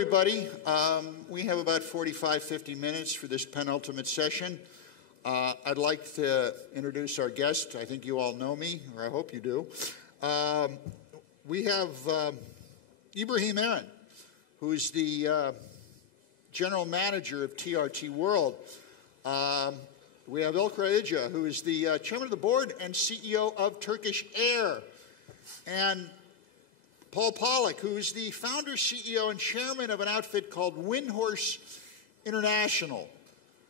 everybody. We have about 45, 50 minutes for this penultimate session. I'd like to introduce our guest. I think you all know me, or I hope you do. We have Ibrahim Eren, who's the general manager of TRT World. We have Ilker, who is the chairman of the board and CEO of Turkish Air. And Polak, who is the founder, CEO, and chairman of an outfit called Windhorse International.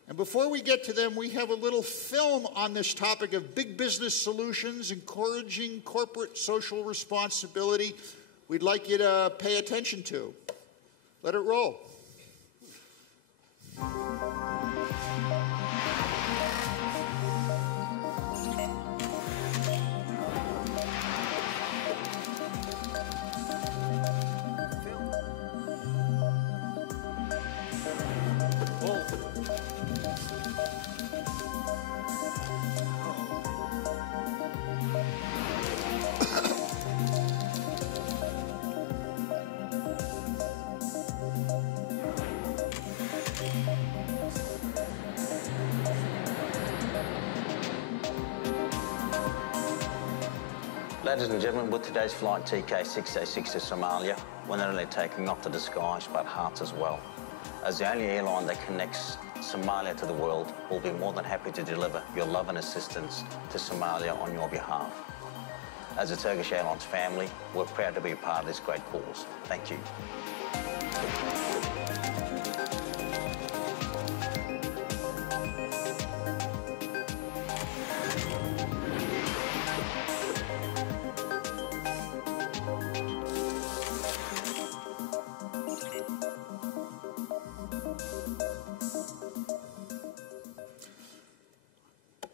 And before we get to them, we have a little film on this topic of big business solutions, encouraging corporate social responsibility we'd like you to pay attention to. Let it roll. Ladies and gentlemen, with today's flight TK606 to Somalia, we're not only taking off to the skies, but hearts as well. As the only airline that connects Somalia to the world, we'll be more than happy to deliver your love and assistance to Somalia on your behalf. As a Turkish Airlines family, we're proud to be a part of this great cause. Thank you.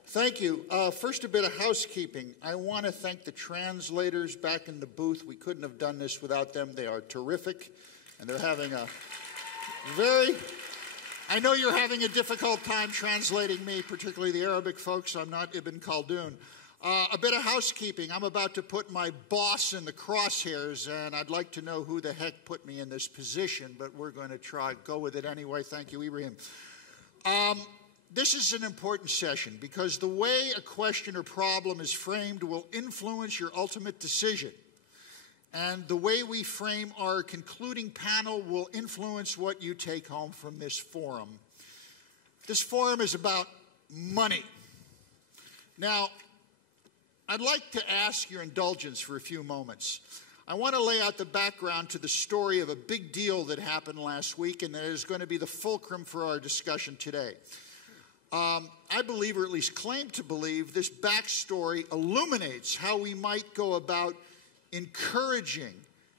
Thank you. First, a bit of housekeeping. I want to thank the translators back in the booth. We couldn't have done this without them. They are terrific, and they're having a I know you're having a difficult time translating me, particularly the Arabic folks. I'm not Ibn Khaldun. A bit of housekeeping. I'm about to put my boss in the crosshairs, and I'd like to know who the heck put me in this position, but we're going to go with it anyway. Thank you, Ibrahim. This is an important session because the way a question or problem is framed will influence your ultimate decision. And the way we frame our concluding panel will influence what you take home from this forum. This forum is about money. Now, I'd like to ask your indulgence for a few moments. I want to lay out the background to the story of a big deal that happened last week and that is going to be the fulcrum for our discussion today. I believe, or at least claim to believe, this backstory illuminates how we might go about encouraging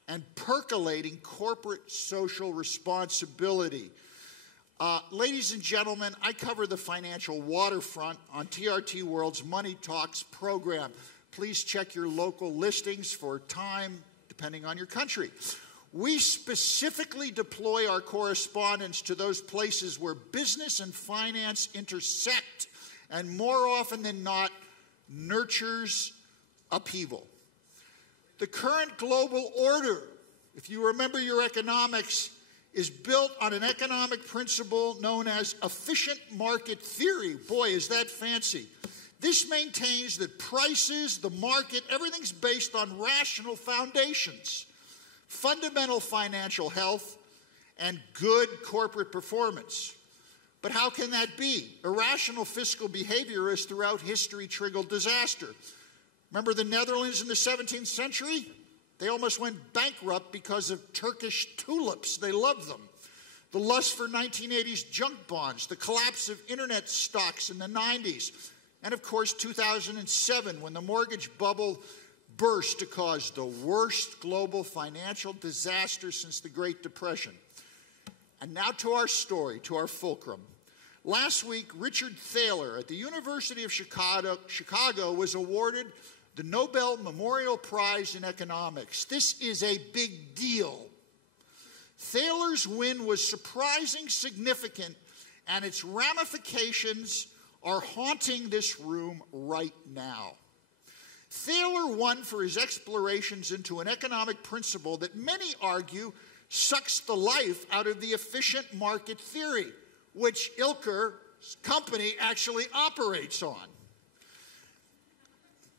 and percolating corporate social responsibility. Ladies and gentlemen, I cover the financial waterfront on TRT World's Money Talks program. Please check your local listings for time, depending on your country. We specifically deploy our correspondents to those places where business and finance intersect and more often than not nurtures upheaval. The current global order, if you remember your economics, is built on an economic principle known as efficient market theory. Boy, is that fancy. This maintains that prices, the market, everything's based on rational foundations. Fundamental financial health, and good corporate performance. But how can that be? Irrational fiscal behavior has throughout history triggered disaster. Remember the Netherlands in the 17th century? They almost went bankrupt because of Turkish tulips. They loved them. The lust for 1980s junk bonds, the collapse of internet stocks in the 90s, and of course 2007 when the mortgage bubble burst to cause the worst global financial disaster since the Great Depression. And now to our story, to our fulcrum. Last week, Richard Thaler at the University of Chicago was awarded the Nobel Memorial Prize in Economics. This is a big deal. Thaler's win was surprisingly significant, and its ramifications are haunting this room right now. Thaler won for his explorations into an economic principle that many argue sucks the life out of the efficient market theory, which Ilker's company actually operates on.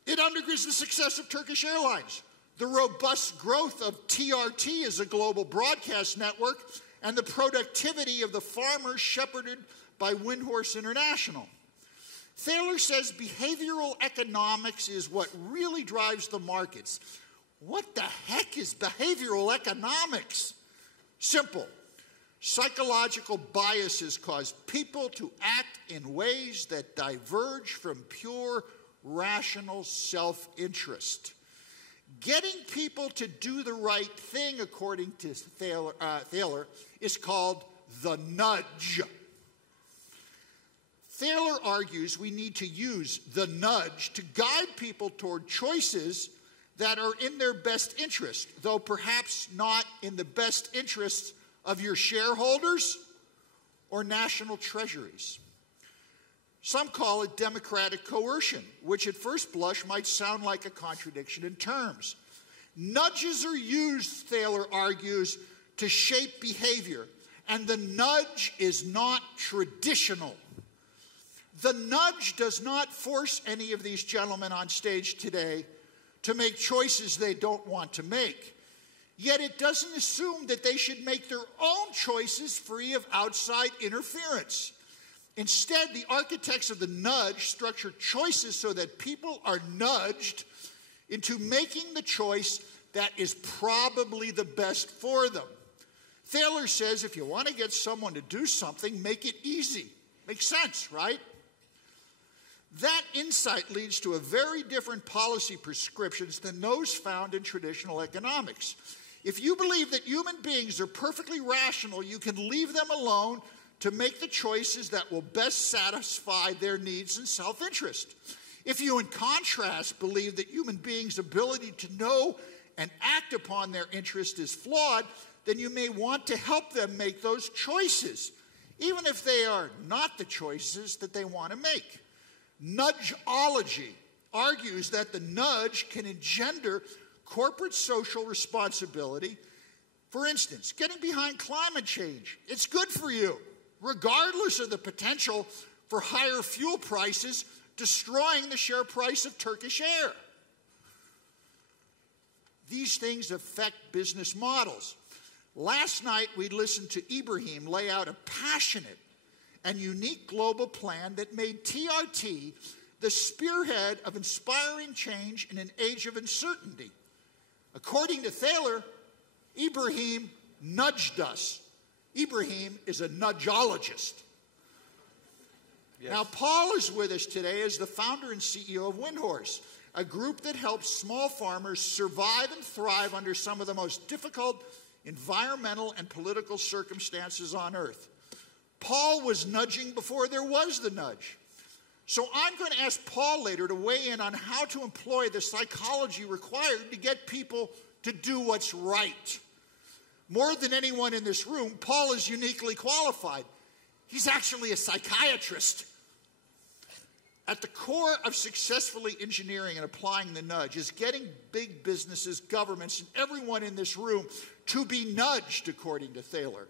It undergirds the success of Turkish Airlines, the robust growth of TRT as a global broadcast network, and the productivity of the farmers shepherded by Windhorse International. Thaler says behavioral economics is what really drives the markets. What the heck is behavioral economics? Simple. Psychological biases cause people to act in ways that diverge from pure rational self-interest. Getting people to do the right thing, according to Thaler, is called the nudge. Thaler argues we need to use the nudge to guide people toward choices that are in their best interest, though perhaps not in the best interests of your shareholders or national treasuries. Some call it democratic coercion, which at first blush might sound like a contradiction in terms. Nudges are used, Thaler argues, to shape behavior, and the nudge is not traditional. The nudge does not force any of these gentlemen on stage today to make choices they don't want to make. Yet it doesn't assume that they should make their own choices free of outside interference. Instead, the architects of the nudge structure choices so that people are nudged into making the choice that is probably the best for them. Thaler says if you want to get someone to do something, make it easy. Makes sense, right? That insight leads to a very different policy prescriptions than those found in traditional economics. If you believe that human beings are perfectly rational, you can leave them alone to make the choices that will best satisfy their needs and self-interest. If you, in contrast, believe that human beings' ability to know and act upon their interest is flawed, then you may want to help them make those choices, even if they are not the choices that they want to make. Nudgeology argues that the nudge can engender corporate social responsibility. For instance, getting behind climate change. It's good for you, regardless of the potential for higher fuel prices destroying the share price of Turkish Air. These things affect business models. Last night, we listened to Ibrahim lay out a passionate and unique global plan that made TRT the spearhead of inspiring change in an age of uncertainty. According to Thaler, Ibrahim nudged us. Ibrahim is a nudgeologist. Yes. Now, Paul is with us today as the founder and CEO of Windhorse, a group that helps small farmers survive and thrive under some of the most difficult environmental and political circumstances on earth. Paul was nudging before there was the nudge. So I'm going to ask Paul later to weigh in on how to employ the psychology required to get people to do what's right. More than anyone in this room, Paul is uniquely qualified. He's actually a psychiatrist. At the core of successfully engineering and applying the nudge is getting big businesses, governments, and everyone in this room to be nudged, according to Thaler.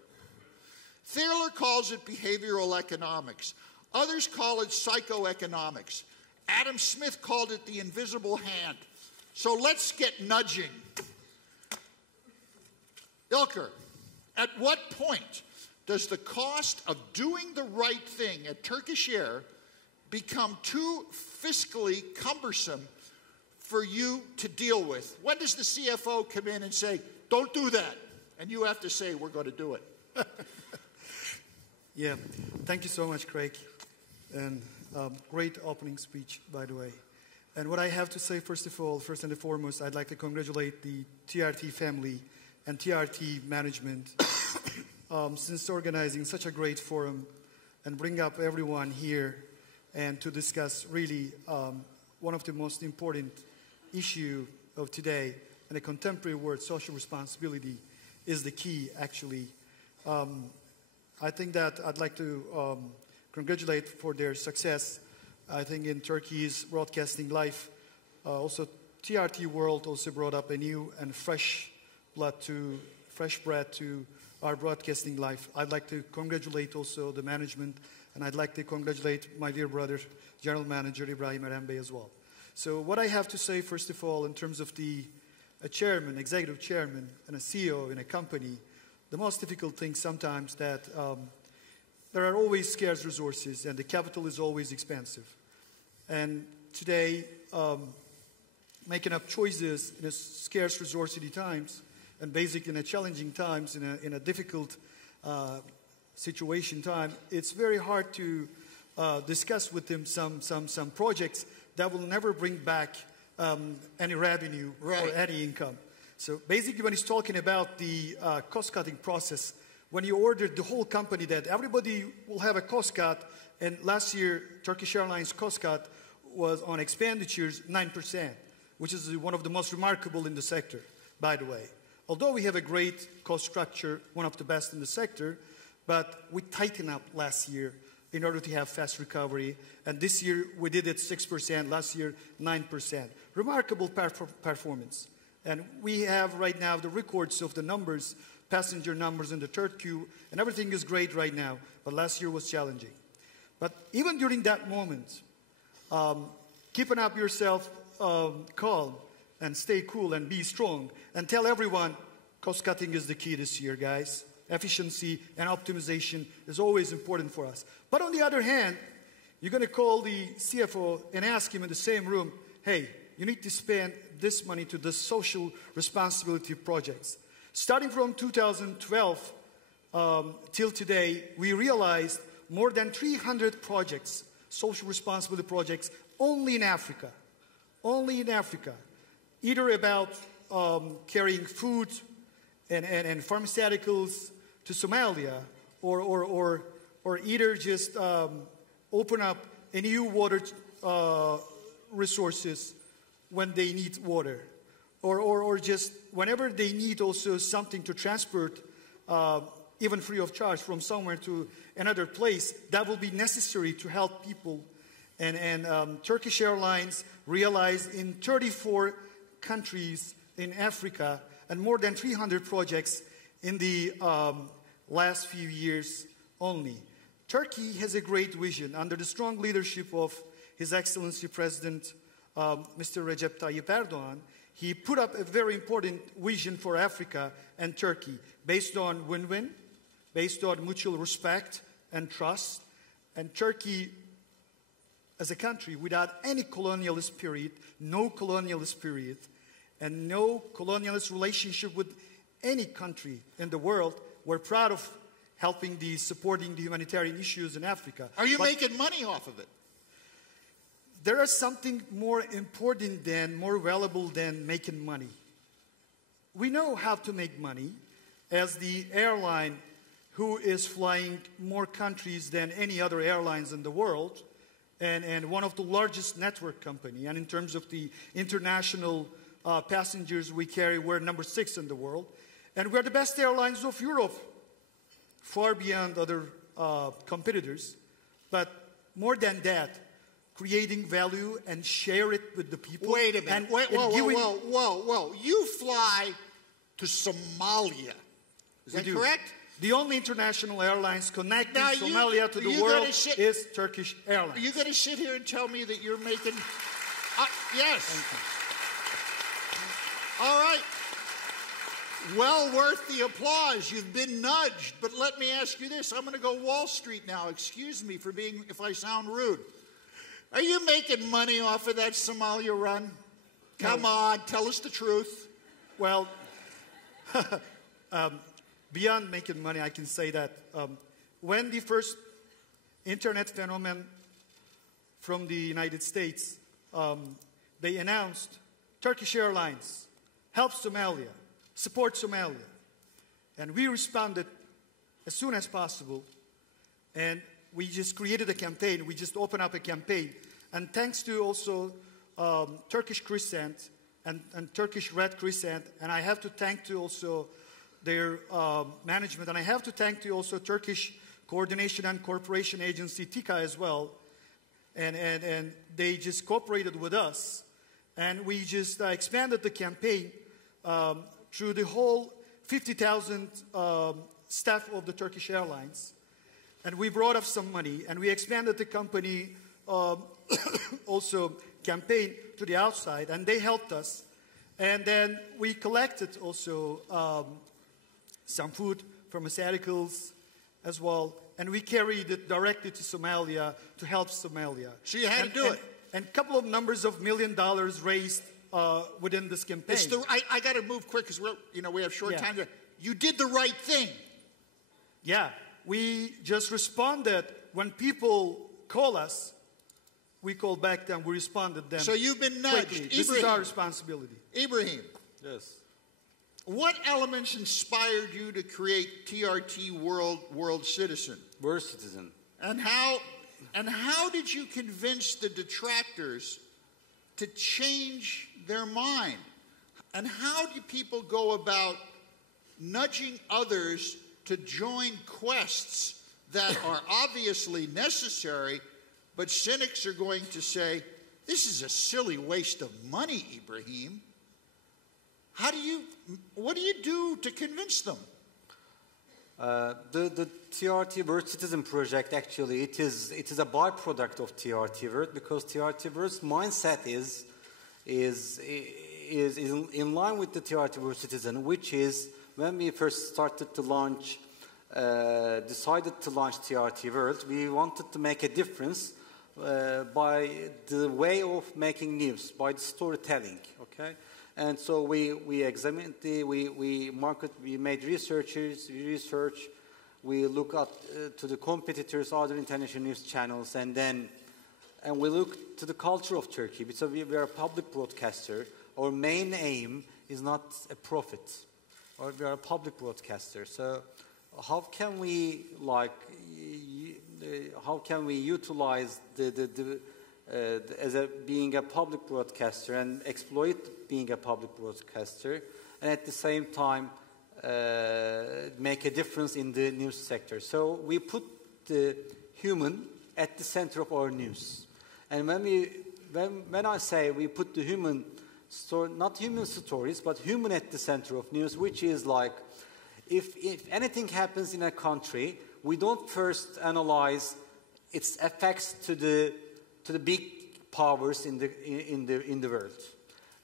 Thaler calls it behavioral economics. Others call it psychoeconomics. Adam Smith called it the invisible hand. So let's get nudging. Ilker, at what point does the cost of doing the right thing at Turkish Air become too fiscally cumbersome for you to deal with? When does the CFO come in and say, don't do that? And you have to say, we're going to do it. Yeah, thank you so much, Craig. And great opening speech, by the way. And what I have to say, first of all, first and foremost, I'd like to congratulate the TRT family and TRT management since organizing such a great forum and bring up everyone here and to discuss really one of the most important issue of today, and a contemporary word, social responsibility, is the key, actually. I think that I'd like to congratulate for their success. I think in Turkey's broadcasting life, also TRT World also brought up a new and fresh blood to fresh breath to our broadcasting life. I'd like to congratulate also the management, and I'd like to congratulate my dear brother, General Manager Ibrahim Eren as well. So what I have to say, first of all, in terms of a chairman, executive chairman, and a CEO in a company, the most difficult thing sometimes that there are always scarce resources, and the capital is always expensive. And today, making up choices in a scarce resourcity times, and basically in a challenging times, in a difficult situation time, it's very hard to discuss with them some projects that will never bring back any revenue or any income. So basically when he's talking about the cost-cutting process, when you ordered the whole company that everybody will have a cost cut, and last year Turkish Airlines cost cut was on expenditures 9%, which is one of the most remarkable in the sector, by the way. Although we have a great cost structure, one of the best in the sector, but we tightened up last year in order to have fast recovery. And this year we did it 6%, last year 9%. Remarkable performance. And we have right now the records of the numbers, passenger numbers in the third queue, and everything is great right now. But last year was challenging. But even during that moment, keeping up yourself calm and stay cool and be strong and tell everyone cost cutting is the key this year, guys. Efficiency and optimization is always important for us. But on the other hand, you're going to call the CFO and ask him in the same room, hey, you need to spend this money to the social responsibility projects. Starting from 2012 till today, we realized more than 300 projects, social responsibility projects, only in Africa. Only in Africa. Either about carrying food and pharmaceuticals to Somalia, or either just open up a new water resources when they need water, or just whenever they need also something to transport, even free of charge from somewhere to another place, that will be necessary to help people. And Turkish Airlines realized in 34 countries in Africa and more than 300 projects in the last few years only. Turkey has a great vision under the strong leadership of His Excellency President Mr. Recep Tayyip Erdogan. He put up a very important vision for Africa and Turkey based on win-win, based on mutual respect and trust. And Turkey, as a country without any colonialist period, no colonialist period, and no colonialist relationship with any country in the world, we're proud of helping supporting the humanitarian issues in Africa. Are you making money off of it? There is something more important than, more valuable than making money. We know how to make money as the airline who is flying more countries than any other airlines in the world, and one of the largest network company. And in terms of the international passengers we carry, we're number 6 in the world. And we're the best airlines of Europe, far beyond other competitors. But more than that, creating value and share it with the people. Wait a minute. Whoa. You fly to Somalia. Is that correct? The only international airlines connecting Somalia to the world is Turkish Airlines. Are you going to sit here and tell me that you're making... yes. Thank you. All right. Well worth the applause. You've been nudged. But let me ask you this. I'm going to go Wall Street now. Excuse me for being, if I sound rude. Are you making money off of that Somalia run? Come on, tell us the truth. Well, beyond making money, I can say that when the first internet phenomenon from the United States, they announced Turkish Airlines, help Somalia, support Somalia. And we responded as soon as possible. And we just created a campaign. We just opened up a campaign. And thanks to also Turkish Crescent and Turkish Red Crescent, and I have to thank to also their management, and I have to thank to also Turkish Coordination and Cooperation Agency, TICA, as well. And they just cooperated with us. And we just expanded the campaign through the whole 50,000 staff of the Turkish Airlines. And we brought up some money, and we expanded the company also campaign to the outside, and they helped us. And then we collected also some food, pharmaceuticals as well, and we carried it directly to Somalia to help Somalia. So you had to do it. And a couple of numbers of $1 million raised within this campaign. I got to move quick because we have short time here. You did the right thing. Yeah, we just responded when people call us. We call back them. We responded them. So you've been nudged. Quickly. This is our responsibility. Ibrahim. Yes. What elements inspired you to create TRT World Citizen? World Citizen. And how did you convince the detractors to change their mind? And how do people go about nudging others to join quests that are obviously necessary, but cynics are going to say, this is a silly waste of money, Ibrahim? What do you do to convince them? The TRT World Citizen project, actually, it is a byproduct of TRT World, because TRT World's mindset is in line with the TRT World Citizen, which is when we first started to launch, decided to launch TRT World, we wanted to make a difference by the way of making news, by the storytelling, okay? And so we examined we made research, we look at to the competitors, other international news channels, and we look to the culture of Turkey. Because we are a public broadcaster, our main aim is not a profit, or we are a public broadcaster. So how can we utilize being a public broadcaster and exploit being a public broadcaster, and at the same time make a difference in the news sector? So we put the human at the center of our news. And when I say we put the human story, not human stories, but human at the center of news, which is like if anything happens in a country, we don't first analyze its effects to the big powers in the world,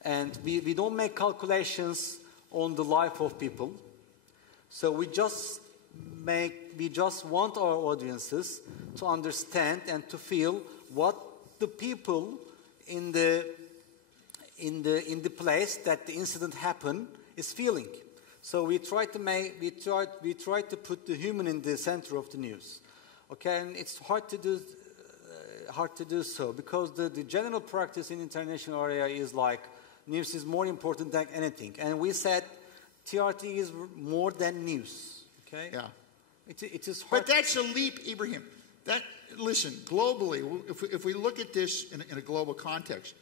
and we don't make calculations on the life of people. So we just want our audiences to understand and to feel what the people in the place that the incident happened is feeling. So we try to put the human in the center of the news. Okay, and it's hard to do so, because the general practice in international area is like news is more important than anything, and we said TRT is more than news. Okay, yeah, it is hard. But that's a leap, Ibrahim. Listen, globally, if we look at this in a global context,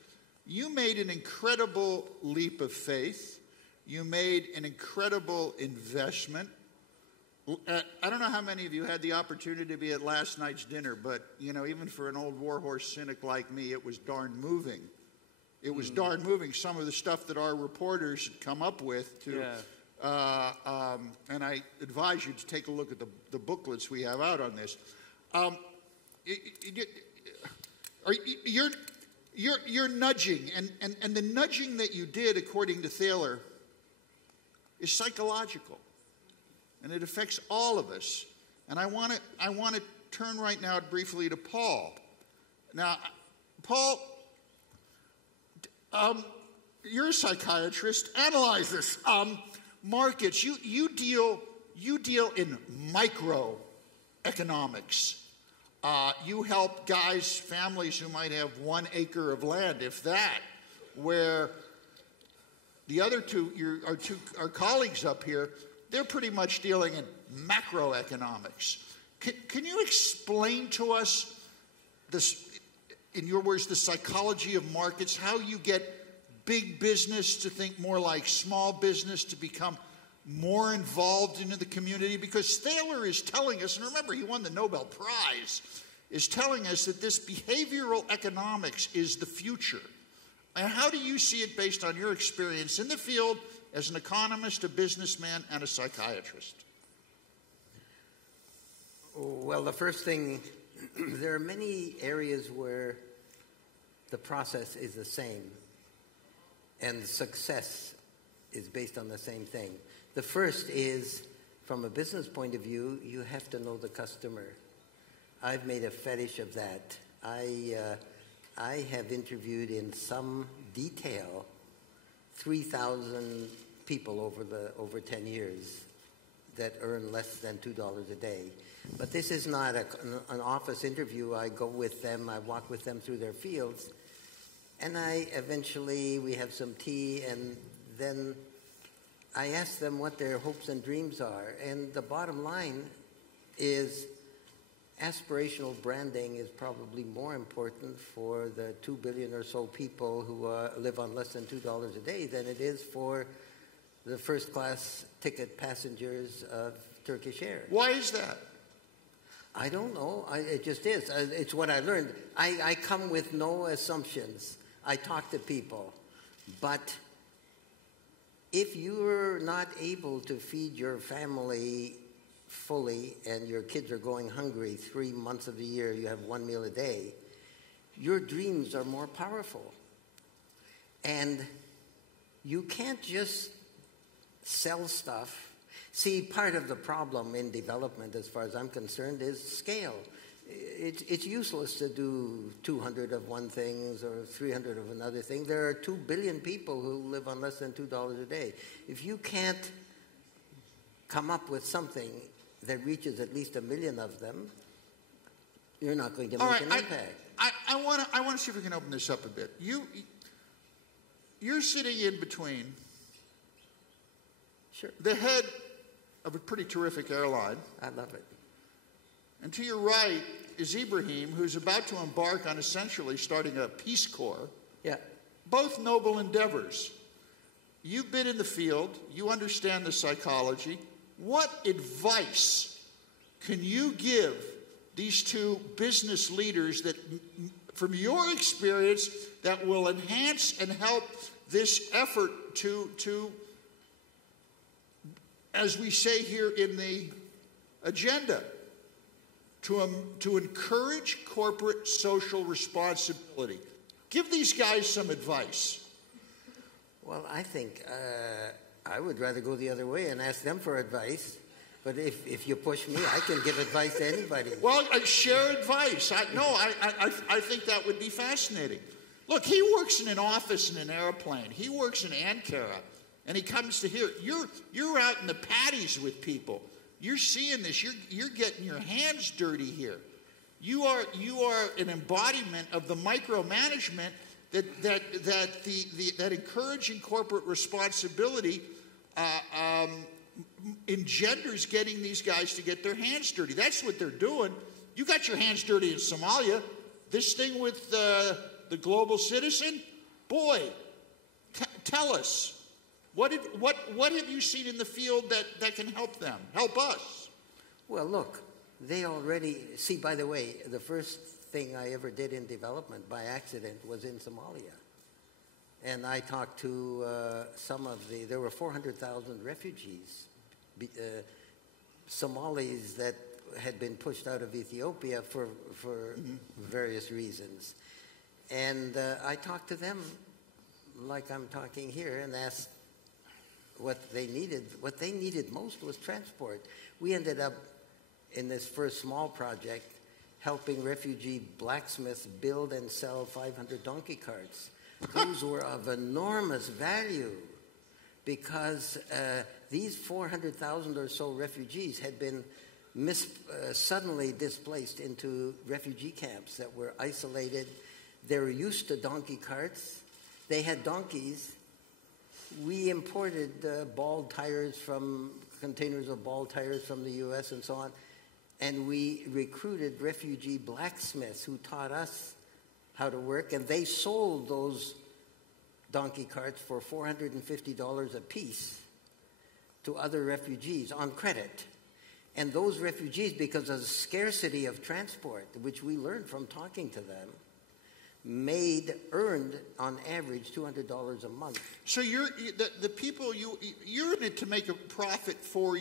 you made an incredible leap of faith. You made an incredible investment. I don't know how many of you had the opportunity to be at last night's dinner, but, even for an old warhorse cynic like me, it was darn moving. It was darn moving, some of the stuff that our reporters had come up with. And I advise you to take a look at the booklets we have out on this. You're nudging, and the nudging that you did, according to Thaler, is psychological. And it affects all of us. And I want to turn right now briefly to Paul. Now, Paul, you're a psychiatrist. Analyze this. Markets. You deal in microeconomics. You help guys, families who might have 1 acre of land, if that, where the other two, our colleagues up here, they're pretty much dealing in macroeconomics. Can you explain to us this, in your words, the psychology of markets, how you get big business to think more like small business, to become more involved into the community? Because Thaler is telling us, and remember, he won the Nobel Prize, is telling us that this behavioral economics is the future. And how do you see it based on your experience in the field as an economist, a businessman, and a psychiatrist? Well, the first thing, there are many areas where the process is the same and success is based on the same thing. The first is, from a business point of view, you have to know the customer. I've made a fetish of that. I have interviewed in some detail 3,000 people over 10 years that earn less than $2 a day. But this is not an office interview. I go with them, I walk with them through their fields, and we have some tea, and then I ask them what their hopes and dreams are. And the bottom line is aspirational branding is probably more important for the 2 billion or so people who live on less than $2 a day than it is for the first-class ticket passengers of Turkish Air. Why is that? I don't know. It just is. It's what I learned. I come with no assumptions. I talk to people. But if you're not able to feed your family fully and your kids are going hungry 3 months of the year, you have one meal a day, your dreams are more powerful. And you can't just sell stuff. See, part of the problem in development, as far as I'm concerned, is scale. It's useless to do 200 of one thing or 300 of another thing. There are 2 billion people who live on less than $2 a day. If you can't come up with something that reaches at least 1 million of them, you're not going to make an impact. I want to see if we can open this up a bit. You're sitting in between the head of a pretty terrific airline. I love it. And to your right is Ibrahim, who's about to embark on essentially starting a Peace Corps. Yeah. Both noble endeavors. You've been in the field. You understand the psychology. What advice can you give these two business leaders that, from your experience, that will enhance and help this effort to as we say here in the agenda, to encourage corporate social responsibility? Give these guys some advice. Well, I think I would rather go the other way and ask them for advice. But if you push me, I can give advice to anybody. Well, share advice. I think that would be fascinating. Look, he works in an office in an airplane. He works in Ankara. And he comes to here. You're out in the paddies with people. You're seeing this. You're getting your hands dirty here. You are an embodiment of the micromanagement that encouraging corporate responsibility engenders getting these guys to get their hands dirty. That's what they're doing. You got your hands dirty in Somalia. This thing with the global citizen, boy, tell us. What have you seen in the field that can help them, help us? Well, look, they already, see, by the way, the first thing I ever did in development by accident was in Somalia. And I talked to there were 400,000 refugees, Somalis that had been pushed out of Ethiopia for various reasons. And I talked to them like I'm talking here and asked what they needed. What they needed most was transport. We ended up in this first small project helping refugee blacksmiths build and sell 500 donkey carts. Those were of enormous value because these 400,000 or so refugees had been suddenly displaced into refugee camps that were isolated. They were used to donkey carts. They had donkeys. We imported containers of ball tires from the U.S. and so on, and we recruited refugee blacksmiths who taught us how to work, and they sold those donkey carts for $450 a piece to other refugees on credit. And those refugees, because of the scarcity of transport, which we learned from talking to them, earned on average $200 a month. So the people you're in it to make a profit for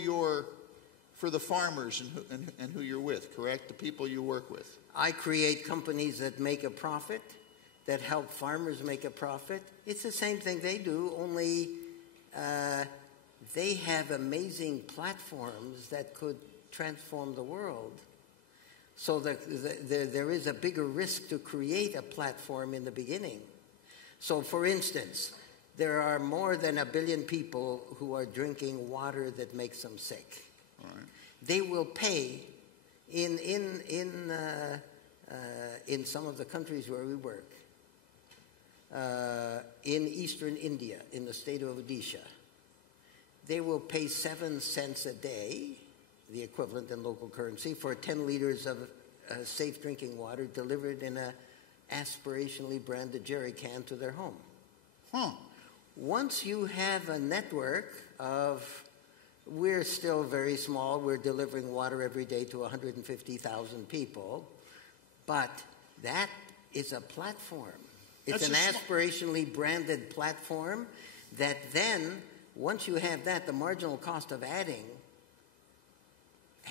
the farmers and who you're with, correct? The people you work with. I create companies that make a profit, that help farmers make a profit. It's the same thing they do, only they have amazing platforms that could transform the world. So there is a bigger risk to create a platform in the beginning. So for instance, there are more than 1 billion people who are drinking water that makes them sick. All right. They will pay in some of the countries where we work, in eastern India, in the state of Odisha, they will pay 7 cents a day, the equivalent in local currency, for 10 liters of safe drinking water delivered in a aspirationally branded jerry can to their home. Huh. Once you have a network of, we're still very small, we're delivering water every day to 150,000 people, but that is a platform. It's an aspirationally branded platform that then, once you have that, the marginal cost of adding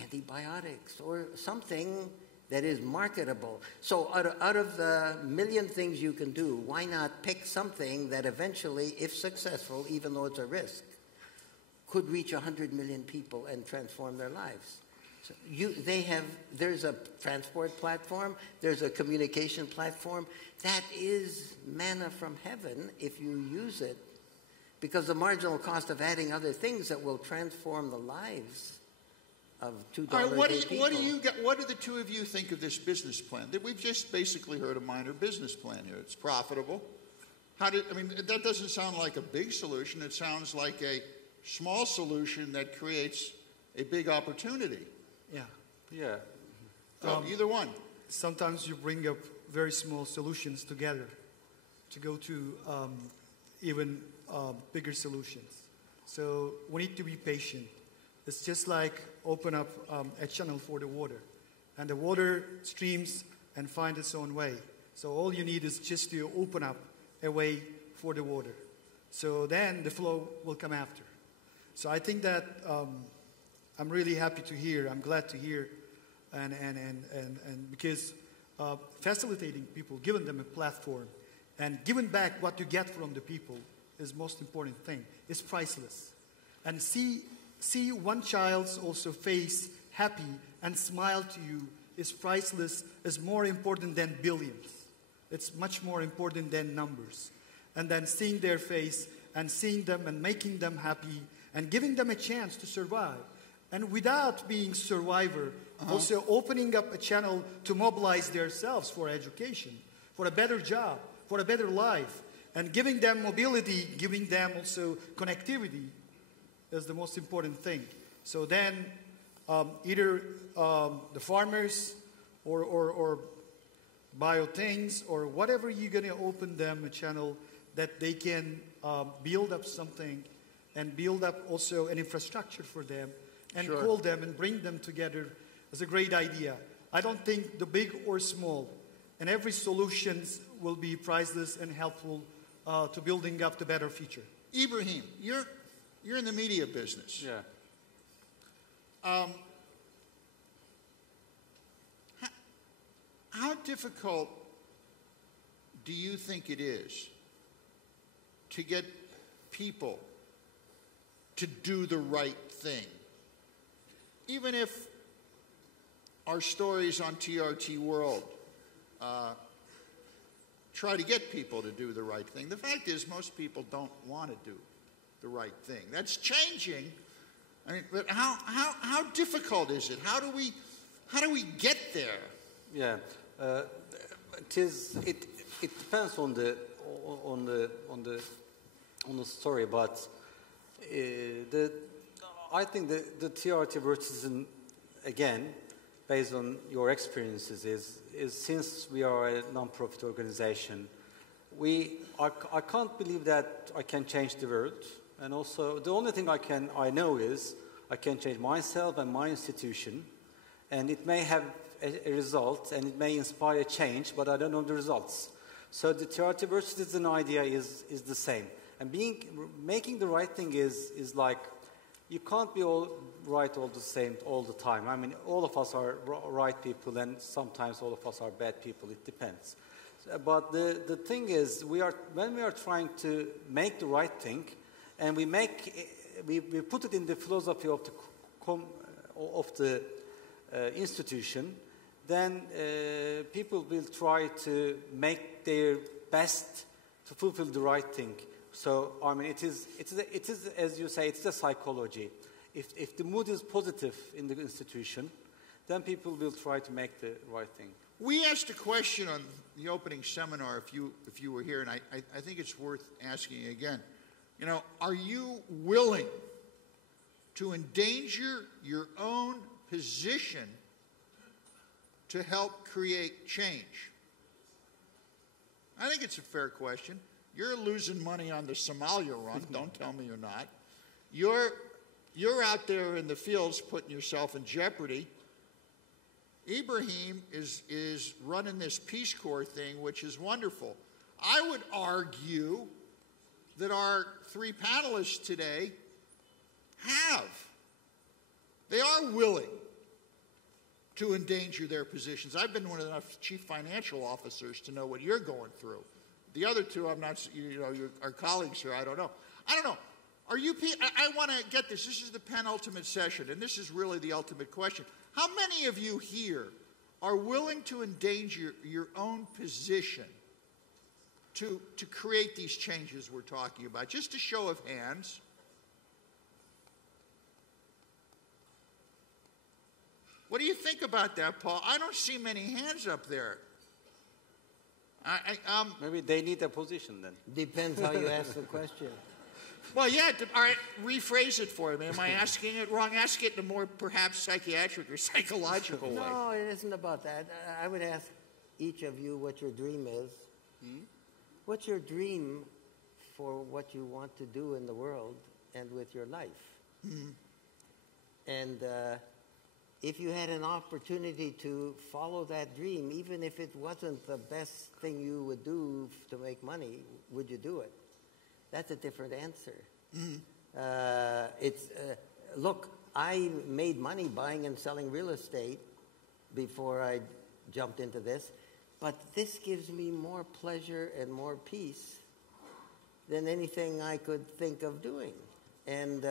antibiotics or something that is marketable. So out of the million things you can do, why not pick something that eventually, if successful, even though it's a risk, could reach 100 million people and transform their lives? So there's a transport platform, there's a communication platform. That is manna from heaven if you use it, because the marginal cost of adding other things that will transform the lives of $2 All right, people. what do the two of you think of this business plan? We've just basically heard a minor business plan here. It's profitable. That doesn't sound like a big solution. It sounds like a small solution that creates a big opportunity. Yeah. Yeah. So either one. Sometimes you bring up very small solutions together to go to even bigger solutions. So we need to be patient. It's just like open up a channel for the water, and the water streams and finds its own way. So all you need is just to open up a way for the water. So then the flow will come after. So I think that I'm really happy to hear. I'm glad to hear, and because facilitating people, giving them a platform, and giving back what you get from the people is most important thing. It's priceless, and see one child's also face happy and smile to you is priceless. Is more important than billions. It's much more important than numbers. And then seeing their face and seeing them and making them happy and giving them a chance to survive. And without being survivor, also opening up a channel to mobilize themselves for education, for a better job, for a better life, and giving them mobility, giving them also connectivity is the most important thing. So then either the farmers or bio things or whatever you're going to open them a channel that they can build up something and build up also an infrastructure for them and call them and bring them together is a great idea. I don't think the big or small, and every solution will be priceless and helpful to building up the better future. Ibrahim, you're in the media business. Yeah. How difficult do you think it is to get people to do the right thing? Even if our stories on TRT World try to get people to do the right thing, the fact is most people don't want to do the right thing. That's changing. I mean, but how difficult is it? How do we get there? Yeah, it depends on the story, but I think the TRT version, again, based on your experiences, is since we are a non-profit organization, I can't believe that I can change the world. And also, the only thing I know is I can change myself and my institution, and it may have a result, and it may inspire change, but I don't know the results. So the TRT versus citizen idea is the same. And making the right thing is like, you can't be all right all the same all the time. I mean, all of us are right people, and sometimes all of us are bad people. It depends. But the thing is, when we are trying to make the right thing, and we put it in the philosophy of the institution, then people will try to make their best to fulfill the right thing. So, I mean, it is, as you say, it's the psychology. If the mood is positive in the institution, then people will try to make the right thing. We asked a question on the opening seminar, if you were here, and I think it's worth asking again. You know, are you willing to endanger your own position to help create change? I think it's a fair question. You're losing money on the Somalia run. Don't tell me you're not. You're out there in the fields putting yourself in jeopardy. Ibrahim is running this Peace Corps thing, which is wonderful. I would argue that our three panelists today they are willing to endanger their positions. I've been one of the chief financial officers to know what you're going through. The other two, I'm not, our colleagues here, I don't know. Are you, I want to get this. This is the penultimate session, and this is really the ultimate question. How many of you here are willing to endanger your own position to create these changes we're talking about? Just a show of hands. What do you think about that, Paul? I don't see many hands up there. Maybe they need a position then. Depends how you ask the question. Well, yeah, all right, rephrase it for me. Am I asking it wrong? Ask it in a more perhaps psychiatric or psychological way. No, it isn't about that. I would ask each of you what your dream is. What's your dream for what you want to do in the world and with your life? And if you had an opportunity to follow that dream, even if it wasn't the best thing you would do to make money, would you do it? That's a different answer. Look, I made money buying and selling real estate before I jumped into this, but this gives me more pleasure and more peace than anything I could think of doing. And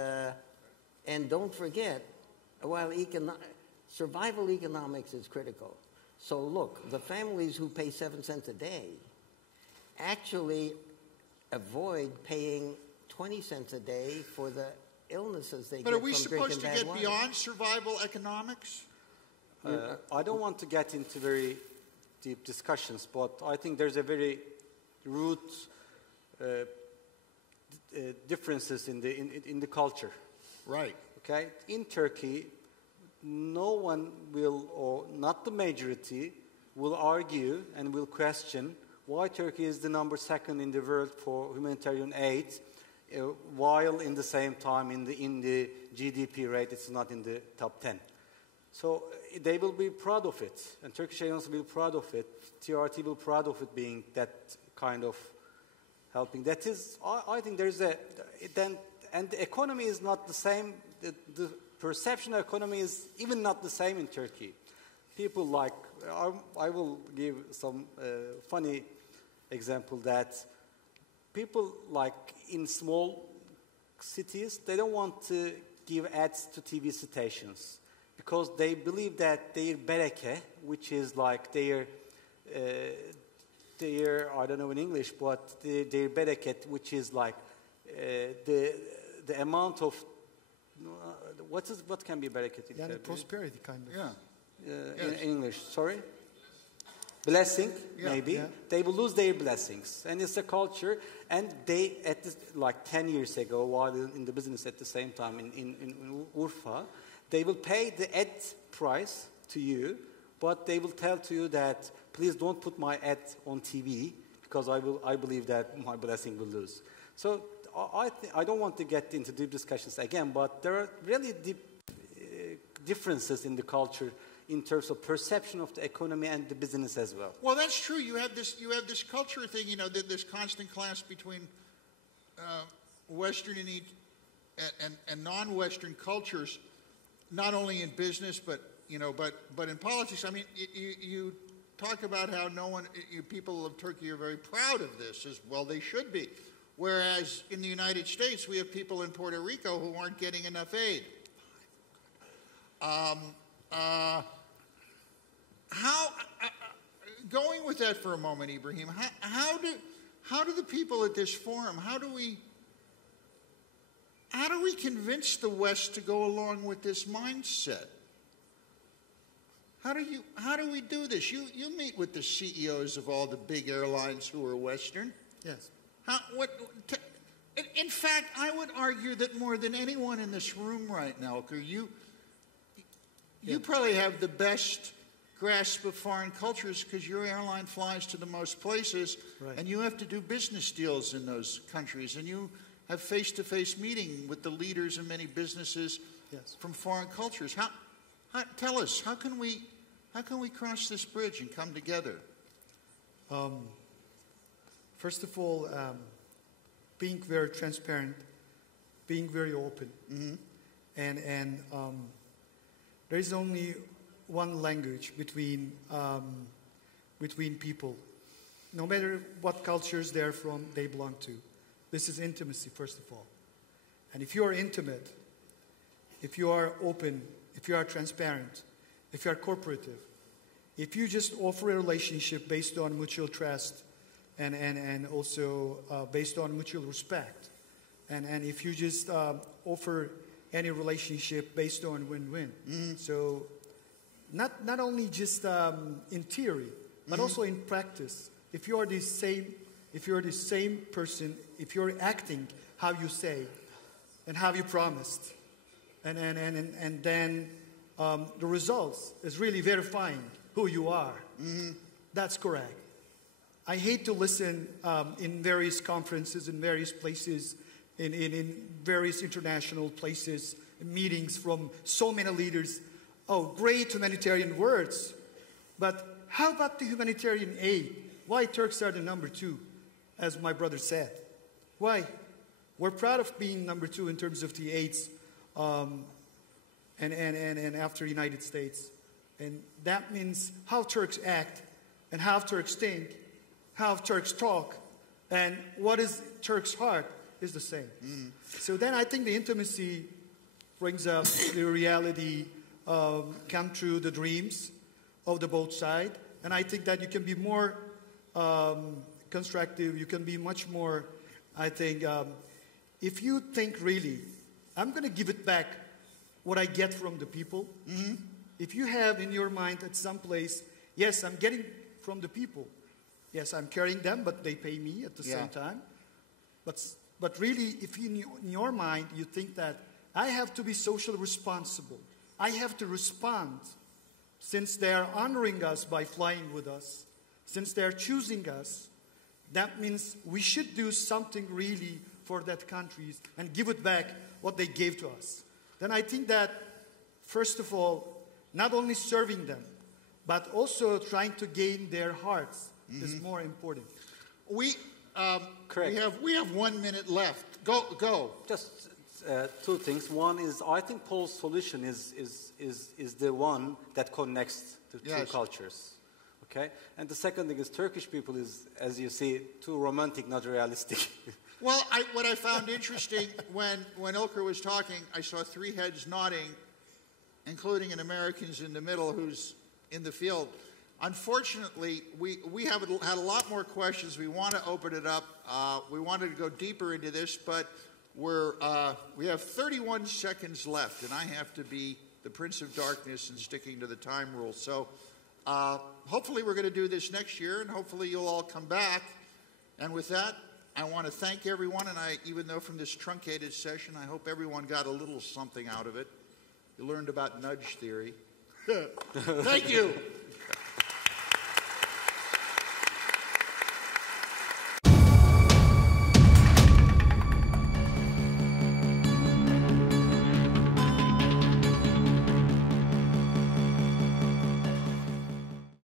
don't forget, while survival economics is critical. So look, the families who pay 7 cents a day actually avoid paying 20 cents a day for the illnesses they get from drinking bad water. But are we supposed to get beyond survival economics? I don't want to get into very deep discussions, but I think there's a very root differences in the culture. Right. Okay. In Turkey, no one will, or not the majority, will argue and will question why Turkey is the number 2 in the world for humanitarian aid, while in the same time in the GDP rate it's not in the top 10. So they will be proud of it, and Turkish Airlines will be proud of it. TRT will be proud of it being that kind of helping. That is, I think there's and the economy is not the same. The perception of economy is even not the same in Turkey. People like, I will give some funny example that people like in small cities, they don't want to give ads to TV stations because they believe that their bereke, which is like their I don't know in English, but their bereket, which is like the amount of what can be bereket? Yani prosperity kind of. Yeah. In English, sorry? Blessing, maybe. Yeah. They will lose their blessings. And it's a culture. And they, like 10 years ago, while in the business at the same time in Urfa, they will pay the ad price to you, but they will tell to you that, please don't put my ad on TV, because I believe that my blessing will lose. So I don't want to get into deep discussions again, but there are really deep differences in the culture in terms of perception of the economy and the business as well. Well, that's true. You have this culture thing, you know, this constant clash between Western and non-Western cultures, not only in business, but in politics. I mean, you talk about how people of Turkey are very proud of this, as well they should be. Whereas in the United States, we have people in Puerto Rico who aren't getting enough aid. Going with that for a moment, Ibrahim, how do the people at this forum, how do we convince the West to go along with this mindset? How do we do this? You meet with the CEOs of all the big airlines who are Western. Yes. In fact, I would argue that more than anyone in this room right now, Ilker, you probably have the best grasp of foreign cultures because your airline flies to the most places, right, and you have to do business deals in those countries, and you have face-to-face meeting with the leaders of many businesses, yes, from foreign cultures. Tell us, how can we cross this bridge and come together? First of all, being very transparent, being very open, Mm-hmm. and there is only one language between people, no matter what cultures they belong to. This is intimacy, first of all. And if you are intimate, if you are open, if you are transparent, if you are cooperative, if you just offer a relationship based on mutual trust and also based on mutual respect, and if you just offer any relationship based on win-win. Mm-hmm. So not only just in theory, but Mm-hmm. also in practice. If you are the same person, if you're acting how you say and how you promised, and then the results is really verifying who you are. Mm-hmm. That's correct. I hate to listen in various conferences, in various places, in various international places, meetings from so many leaders. Oh, great humanitarian words. But how about the humanitarian aid? Why Turks are the number 2, as my brother said? Why? We're proud of being number 2 in terms of the aids and after United States. And that means how Turks act and how Turks think, how Turks talk, and what is Turks' heart is the same. Mm. So then I think the intimacy brings up the reality, come true, the dreams of the both sides. And I think that you can be more constructive, you can be much more, I think, if you think really, I'm going to give it back what I get from the people. Mm-hmm. If you have in your mind at some place, yes, I'm getting from the people. Yes, I'm carrying them, but they pay me at the same time. But really, if in your mind you think that I have to be socially responsible, I have to respond, since they are honoring us by flying with us, since they are choosing us, that means we should do something really for that countries and give it back what they gave to us. Then I think that, first of all, not only serving them, but also trying to gain their hearts is more important. We Correct. we have 1 minute left. Go. Just 2 things. One is, I think Paul's solution is the one that connects the 2 cultures. Okay? And the second thing is, Turkish people is, as you see, too romantic, not realistic. Well, what I found interesting when Ilker was talking, I saw 3 heads nodding, including an American's in the middle who's in the field. Unfortunately, we have had a lot more questions. We want to open it up. We wanted to go deeper into this, but we have 31 seconds left, and I have to be the Prince of Darkness and sticking to the time rule. So hopefully we're going to do this next year, and hopefully you'll all come back. And with that, I want to thank everyone, and even though from this truncated session, I hope everyone got a little something out of it. You learned about nudge theory. Thank you.